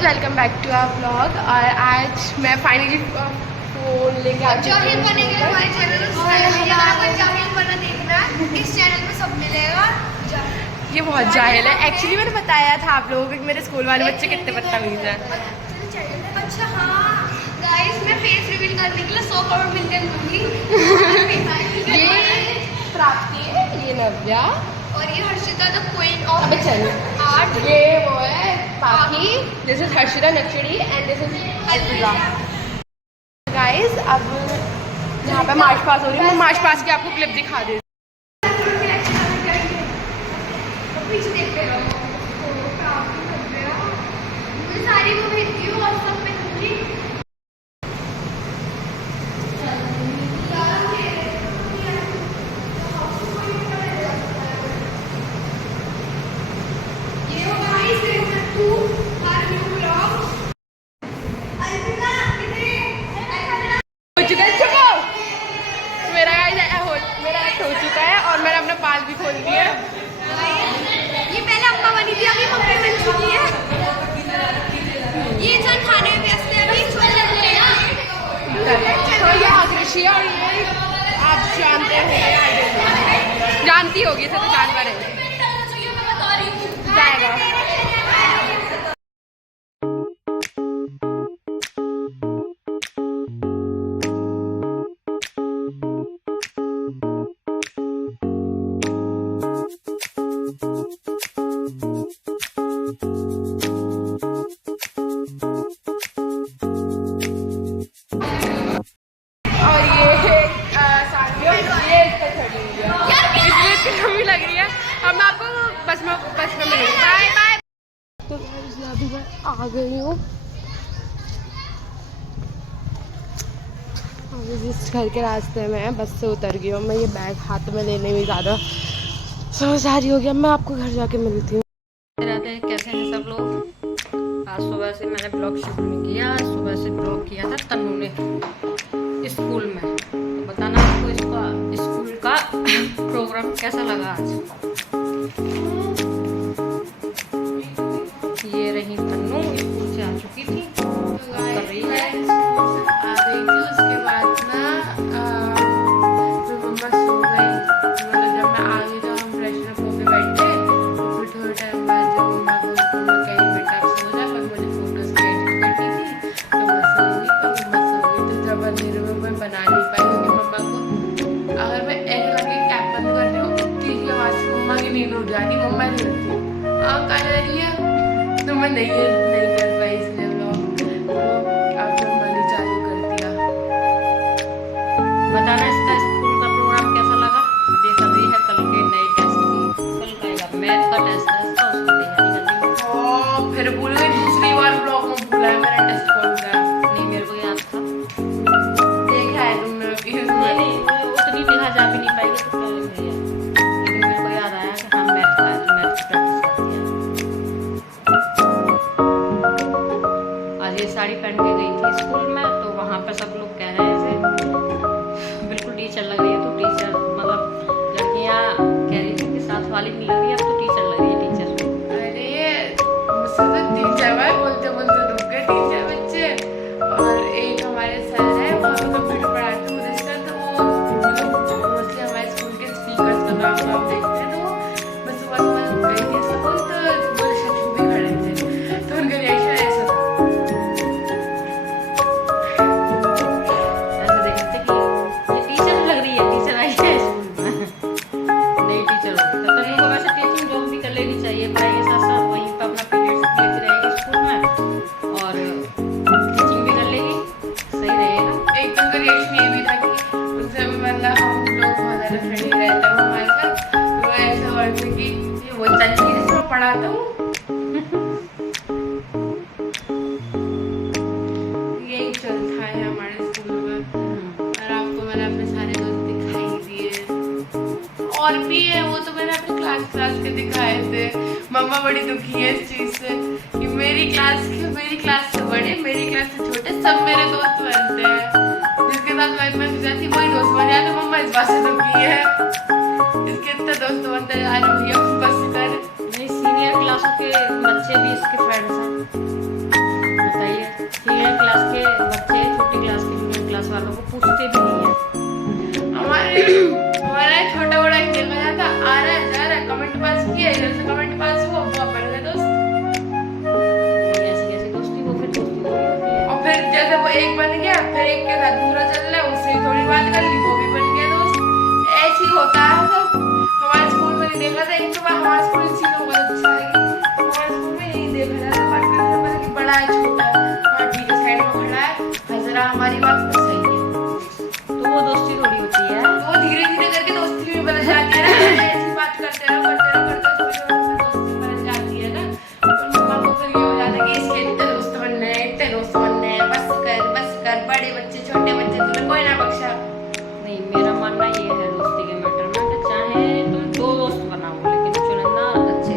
Guys welcome back to our vlog. और आज मैं फाइनली फोन लेके आ चुकी हूँ। हमारे चैनल को जाहिल बना देखना है, इस चैनल पे सब मिलेगा। ये बहुत जाहिल है। एक्चुअली मैंने बताया था आप लोगों को कि मेरे स्कूल वाले बच्चे कितने बदतमीज हैं। अच्छा हाँ गाइस, मैं फेस रिवील करने के लिए 100 करोड़ मिलियन दूंगी। ये प्राप्ति है, ये नव्या और ये हर्षिता द क्वीन ऑफ अबे चल आर्ट। ये वो है बाकी। This is Harshita Nakshadi and this is Alfiza. Guys अब यहाँ पे मार्च पास हो रही है। मैं मार्च पास की आपको क्लिप दिखा देती हूँ। पीछे देखते रहो, मुझे सारी को भेजती हूँ व्हाट्सएप पे दूंगी। मेरा एक्ट हो चुका है और मैंने अपना बाल भी खोल दिया। ये पहले अम्मा बनी थी, अभी मम्मी बन चुकी है। ये इंसान खाने में व्यस्त है अभी। तो ये आकृषि है और ये आप जानते होंगे, जानती होगी इसे, तो जानवर है जाएगा। लग रही है। अब मैं आपको बस में मिलूंगी। Bye bye. तो अभी मैं आ गई हूँ। अभी जिस घर के रास्ते में बस से उतर गई हूँ। मैं ये बैग हाथ में लेने में ज़्यादा समझदारी हो गया। मैं आपको घर जाके मिलती हूँ। कैसे हैं सब लोग। आज सुबह से मैंने ब्लॉग शुरू नहीं किया। आज सुबह से ब्लॉग किया था तन्नू ने स्कूल में। तो बताना आपको इसका स्कूल का प्रोग्राम कैसा लगा आज। ये रही तन्नू, स्कूल से आ चुकी थी, कर रही है। आ गई थी, उसके बाद ना फिर मम्मा सो गई। मतलब जब मैं आ गई तो हम फ्रेश अप होके बैठे। फिर थोड़े टाइम बाद जब मम्मा कहीं बेटा आप सो जा, पर मुझे फोटोज की एडिट करनी थी तो मैं सो गई। तो मम्मा सो गई तो जब अंधेरे में मैं बना नहीं पाई, क्योंकि मम्मा को अगर मैं ऐसे लगे कैप बंद करती हूँ उतनी ही आवाज़ से मम्मा की नींद उठ जाती। मम्मा नहीं उठती, कहाँ जा रही है, तो मैं नहीं कर पाई इसलिए ब्लॉग। अब मैंने चालू कर दिया। बताना इसका स्कूल का प्रोग्राम कैसा लगा। ये कर रही है कल के नए टेस्ट की। कल का मैथ का टेस्ट है इसका, उसकी तैयारी कर रही है। फिर भूल गई, दूसरी बार ब्लॉग में भूला है मेरा टेस्ट कौन सा है। नहीं, मेरे को याद था। देखा है तुमने अभी? नहीं, उतनी लिखा जा भी नहीं पाएगी तो क्या लिखेगा। लेकिन मेरे को याद आया कि हाँ मैथ का है, तो मैथ की प्रैक्टिस करती है। आज ये साड़ी पहन के गई थी स्कूल में, तो वहाँ पर सब लोग कह रहे थे बिल्कुल टीचर लग रही है। तो टीचर मतलब लड़कियाँ कह रही थी कि साथ वाली नहीं लग रही है, अब तो टीचर लग रही है। टीचर अरे मुझसे तो टीचर है, बोलते बोलते रुक गए टीचर बच्चे। और एक हमारे सर है, वो हमें कंप्यूटर पढ़ाते हैं उधर सर। तो वो मोस्टली हमारे स्कूल के स्पीकर्स का काम देखते हैं। तो मैं सुबह गई थी स्कूल, तो वो रिसेप्शन पे खड़े थे, तो उनका रिएक्शन ऐसा था। ऐसे देख रहे थे कि ये टीचर लग रही है, टीचर आई है स्कूल में। नई टीचर हो तो उनको वैसे टीचिंग जॉब भी कर लेनी चाहिए, पढ़ाई के साथ साथ वहीं पर अपना पीरियड्स लेती रहेगी स्कूल में और टीचिंग भी कर लेगी, सही रहेगा। एक तो उनका रिएक्शन ये भी था कि उनसे मतलब हम लोग बहुत ज़्यादा फ्रेंडली रहते हैं हमारे साथ। तो ऐसा वर्ड कि ये वो चाची जिसमें मैं पढ़ाता हूँ। यही चलता है हमारे स्कूल में। और आपको मैंने अपने सारे दोस्त दिखाई दिए, और भी है वो तो मैंने अपने क्लास के दिखाए थे। मम्मा बड़ी दुखी है इस चीज़ से कि मेरी क्लास से बड़े, मेरी क्लास से छोटे सब मेरे दोस्त बनते हैं। जिसके साथ मैं जाती वही दोस्त बन जाते। मम्मा इस बात से दुखी है, इसके इतने दोस्त बनते जा रहे हैं बस कर। सीनियर क्लासों के बच्चे भी इसके फ्रेंड्स हैं। कमेंट पास हुआ वो बन गए दोस्त। ऐसी कैसी दोस्ती, वो फिर दोस्ती थोड़ी होती है। और फिर जैसे वो एक बन गया, फिर एक के साथ दूसरा चल रहा है, उससे थोड़ी बात कर ली, वो भी बन गया दोस्त। ऐसे ही होता है सब। हमारे स्कूल में नहीं देखा था, एक तो हमारा स्कूल इन चीजों बहुत अच्छा है कि हमारे स्कूल में नहीं देखा जाता बात करने में कि बड़ा है छोटा है, हाँ ठीक है साइड में खड़ा है, जरा हमारी बात तो सही है, तो वो दोस्ती थोड़ी होती है। वो धीरे धीरे करके दोस्ती में बदल जाती है ना। ऐसी बात करते रहो दोस्ती बदल जाती है ना। तो मम्मा को फिर ये हो जाता है कि इसके इतने दोस्त बनने हैं, बस कर बड़े बच्चे छोटे बच्चे तुम्हें कोई ना बख्शा। नहीं, मेरा मानना ये है दोस्ती के मैटर में कि चाहे तुम 2 दोस्त बनाओ, लेकिन चुनिंदा अच्छे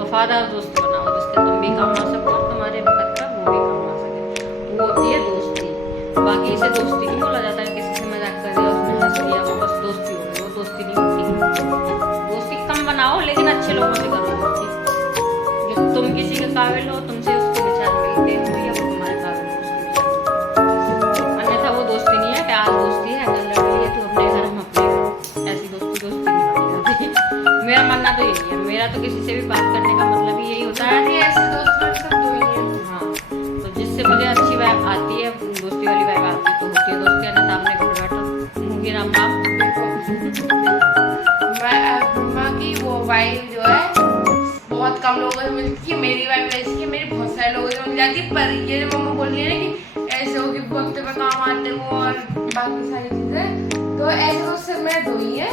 वफादार दोस्त बनाओ, जिसके तुम भी काम आ सको और तुम्हारे वक्त का वो भी काम आ सके, वो होती है दोस्ती। बाकी इसे दोस्ती नहीं बोला जाता है, किसी से मजाक कर दिया, उसने हंस दिया, वो बस दोस्ती हो गई, वो दोस्ती नहीं होती। दोस्ती कम बनाओ, लेकिन अच्छे लोगों से करो दोस्ती। जो तुम किसी के काबिल हो, तुमसे उसके विचार मिलते हो, या वो तुम्हारे काबिल हो उसके विचार। अन्यथा वो दोस्ती नहीं है कि आज दोस्ती है, कल लड़ रही है, तू अपने घर हम अपने घर। ऐसी दोस्ती नहीं मानी जाती। मेरा मानना तो यही है। मेरा तो किसी से भी बात करने का मतलब ही यही होता है। ऐसे दोस्त में सब दो ही हैं। हाँ, तो जिससे मुझे अच्छी वाइब आती है, दोस्ती वाली वाइब आती है, तो होती है दोस्ती। अन्यथा अपने घर बैठो, मुंगी राम राम। मम्मा की वो वाइफ जो है बहुत कम लोगों से मिलती है, मेरी वाइफ ऐसी है, मेरी बहुत सारे लोगों से मिल जाती है। पर ये जो मम्मा बोल रही है ना कि ऐसे हो कि वक्त पे काम आते हो और बाकी सारी चीजें, तो ऐसे दोस्त सिर्फ मेरे 2 ही है,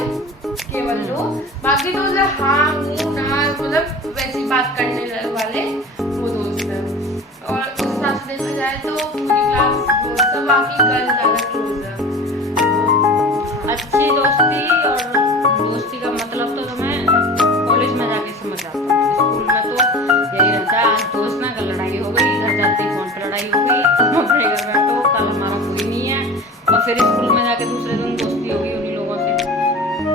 केवल 2। बाकी दोस्त हाँ हूँ ना, मतलब वैसी बात करने वाले वो दोस्त है। और उस हिसाब से देखा जाए तो पूरी क्लास दोस्त है, बाकी गर्ल ज्यादा क्लोज है। अच्छी दोस्ती और दोस्ती का मतलब तो तुम्हें कॉलेज में जाके समझ आता है। स्कूल में तो यही रहता है, आज दोस्त ना, कल लड़ाई हो गई, घर जाते ही फोन पर लड़ाई हो गई, तुम अपने घर बैठो, कल हमारा कोई नहीं है। और फिर स्कूल में जाके दूसरे दिन दोस्ती होगी उन्हीं लोगों से।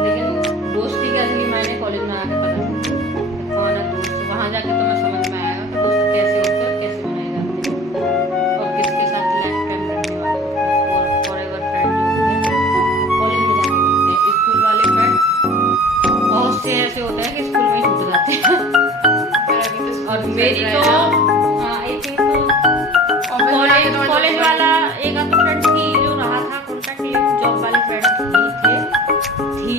लेकिन दोस्ती के असली मायने कॉलेज में आके पता चलता है कौन है दोस्त। वहाँ जाके तुम्हें समझ में आएगा कि दोस्त कैसे होते हैं, कैसे बनाए जाते हैं, और किसके साथ लाइफ टाइम रहने वाले होते हैं। और फॉरएवर फ्रेंड जो होते हैं कॉलेज में जाके बनते हैं। स्कूल वाले फ्रेंड बहुत से ऐसे होते हैं कि स्कूल में ही छूट जाते हैं। और मेरी तो आई थिंक कॉलेज वाला एक आध फ्रेंड थी जो रहा था कॉन्टेक्ट, लेकिन जॉब वाली फ्रेंड थी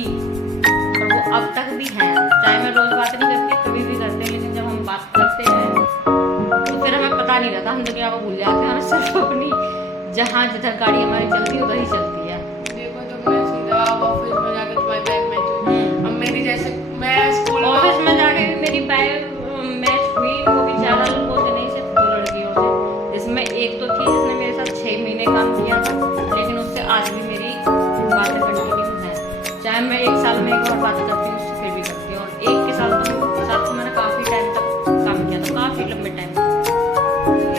और वो अब तक भी है। चाहे मैं रोज बात नहीं करती, कभी भी करते हैं, लेकिन जब हम बात करते हैं तो फिर हमें पता नहीं रहता, हम दुनिया को भूल जाते हैं और सिर्फ अपनी जहाँ जिधर गाड़ी हमारी चलती है उधर ही चलती है। देखो तुमने सीधा ऑफिस में जाके तुम्हारी बैग मैच, अब मेरी जैसे मैं स्कूल ऑफिस में जाके भी मेरी बैग मैच हुई, वो भी ज़्यादा लोगों से नहीं, सिर्फ 2 लड़कियों से, जिसमें एक तो थी जिसने मेरे साथ 6 महीने काम किया था, लेकिन उससे आज भी मेरी बातें कंटिन्यू है। चाहे मैं 1 साल में एक बार बात करती हूँ, उससे फिर भी करती हूँ। और एक के साथ तो मैंने काफ़ी टाइम तक काम किया था, काफ़ी लंबे टाइम तक।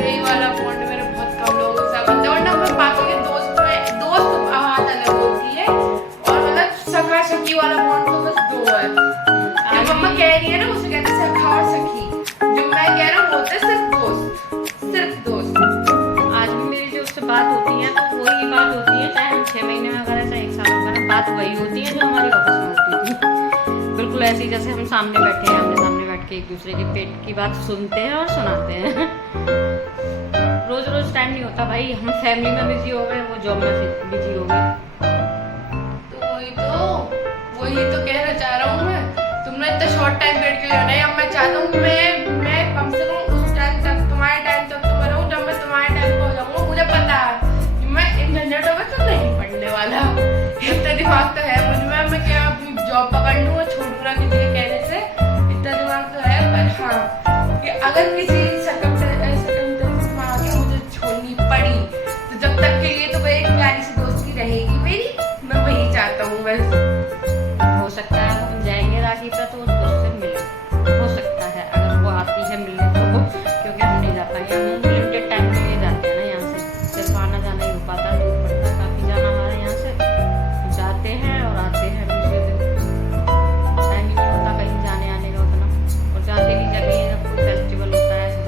यही वाला बॉन्ड मेरे बहुत कम लोगों से बनता है। वरना मैं बाकी के दोस्त बात अलग होती है, और मतलब सखा सखी वाला बॉन्ड तो बस 2 है। जो मम्मा कह रही है ना, उसे कहते हैं सखा और सखी। जो मैं कह रहा हूँ वो होता है सिर्फ दोस्त। आज भी मेरी जो उससे बात होती है तो वही बात होती है, चाहे हम 6 महीने में करें चाहे 1 साल में करें, बात वही होती है जो हमारी ऑफिस में होती थी। बिल्कुल ऐसी जैसे हम सामने बैठे हैं, आमने सामने बैठ के एक दूसरे के पेट की बात सुनते हैं और सुनाते हैं। रोज रोज टाइम नहीं होता भाई, हम फैमिली में बिजी हो गए, वो जॉब में बिजी हो गए। तो वही तो कहना चाह रहा हूँ मैं। तुमने इतना शॉर्ट टाइम पीरियड के लिए नहीं, अब मैं चाहता हूँ मैं कम से कम उस टाइम तक, तुम्हारे टाइम तक तो मैं रहूँ जब मैं तुम्हारे टाइम पे हो जाऊँगा। मुझे पता है कि मैं इन झंझटों में तो नहीं पड़ने वाला, इतना दिमाग तो है मुझ में। मैं क्या अपनी जॉब पकड़ लूँ और छोड़ूँ ना किसी के कहने से, इतना दिमाग तो है। पर हाँ कि अगर किसी circumstances में आके मुझे छोड़नी पड़ी, तो जब तक के लिए तो वह एक प्यारी सी दोस्ती रहेगी मेरी। मैं वही चाहता हूँ बस। हो सकता है हम जाएंगे राखी पे तो उस दोस्त से मिले, हो सकता है अगर वो आती है मिलने तो, क्योंकि हम नहीं जा पाएंगे। हम लिमिटेड टाइम के लिए जाते हैं ना यहाँ से, सिर्फ आना जाना ही हो पाता है, दूर पड़ता है काफ़ी जाना हमारे यहाँ से। जाते हैं और आते हैं दूसरे दिन, टाइम ही नहीं होता कहीं जाने आने का उतना। और जाते भी जगह जब कोई फेस्टिवल होता है ऐसे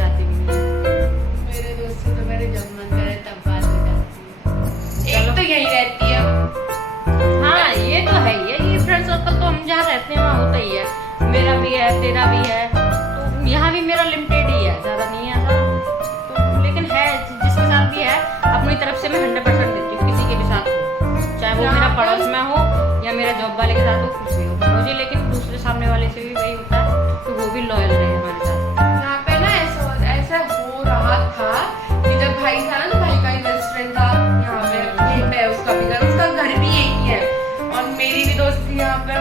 भी है, तेरा भी है, तो यहाँ भी मेरा लिमिटेड ही है, ज़्यादा नहीं है ऐसा। तो लेकिन है, जिसके साथ भी है अपनी तरफ से मैं 100% देती हूँ, किसी के भी साथ हो, चाहे वो मेरा पड़ोस में हो या मेरा जॉब वाले के साथ हो, कुछ भी हो मुझे। लेकिन दूसरे सामने वाले से भी वही होता है तो वो भी लॉयल रहे हमारे साथ। यहाँ पे ना ऐसा हो रहा था कि जब भाई था ना, तो भाई का ही बेस्ट फ्रेंड था यहाँ पे, यहीं पे है उसका भी घर, उसका घर भी यही है और मेरी भी दोस्त थी यहाँ पे।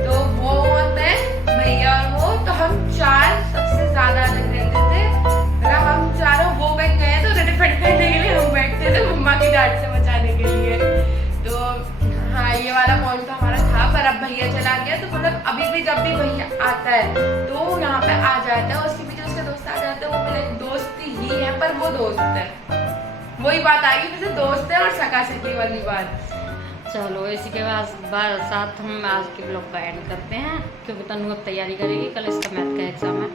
तो वो होते हैं भैया और वो, तो हम चार सबसे ज्यादा अलग रहते थे। मतलब हम चारों वो बैठ गए तो रेडिफेंड करने के लिए हम बैठते थे मम्मा की डांट से बचाने के लिए। तो हाँ, ये वाला पॉइंट तो हमारा था। पर अब भैया चला गया तो मतलब अभी भी जब भी भैया आता है तो यहाँ पे आ जाता है, उसके पीछे उसके दोस्त आ जाते हैं। वो मेरे दोस्ती ही है पर वो दोस्त है, वही बात आ गई जैसे दोस्त है और सका सकी वाली बात। चलो इसी के बाद साथ हम आज के ब्लॉग का एंड करते हैं, क्योंकि तनु अब तैयारी करेगी, कल इसका मैथ का एग्जाम है,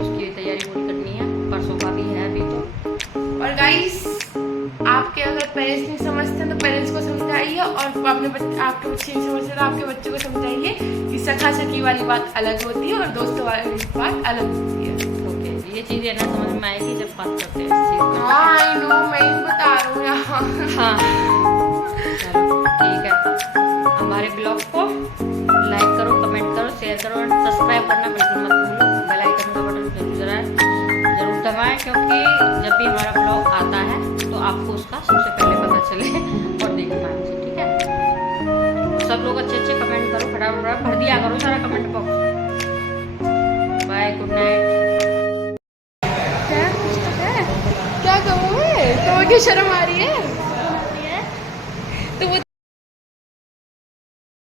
उसकी भी तैयारी पूरी करनी है, परसों का भी है अभी तो। और गाइस, आपके अगर पेरेंट्स नहीं समझते तो पेरेंट्स को समझाइए, और आपके बच्चे नहीं समझते तो आपके बच्चे को समझाइए कि सखा सखी वाली बात अलग होती है और दोस्तों वाली बात अलग होती है। ओके, ये चीज़ है ना समझ में आएगी जब बात करते हैं इस चीज़ को। हाँ आई नो, मैं ही बता रहा हूँ यहाँ। हाँ चलो ठीक है, हमारे ब्लॉग को लाइक करो, कमेंट करो, शेयर करो और सब्सक्राइब करना बिल्कुल मत भूलो। बेल आइकन का बटन जरूर दबाएं, क्योंकि जब भी हमारा ब्लॉग आता है तो आपको उसका सबसे पहले पता चले और देख पाए उसे, ठीक है। तो सब लोग अच्छे अच्छे कमेंट करो, फटाफट भर दिया करो सारा comment box. Bye, good night. क्या कहूँ मैं, तो क्या शर्म आ रही है।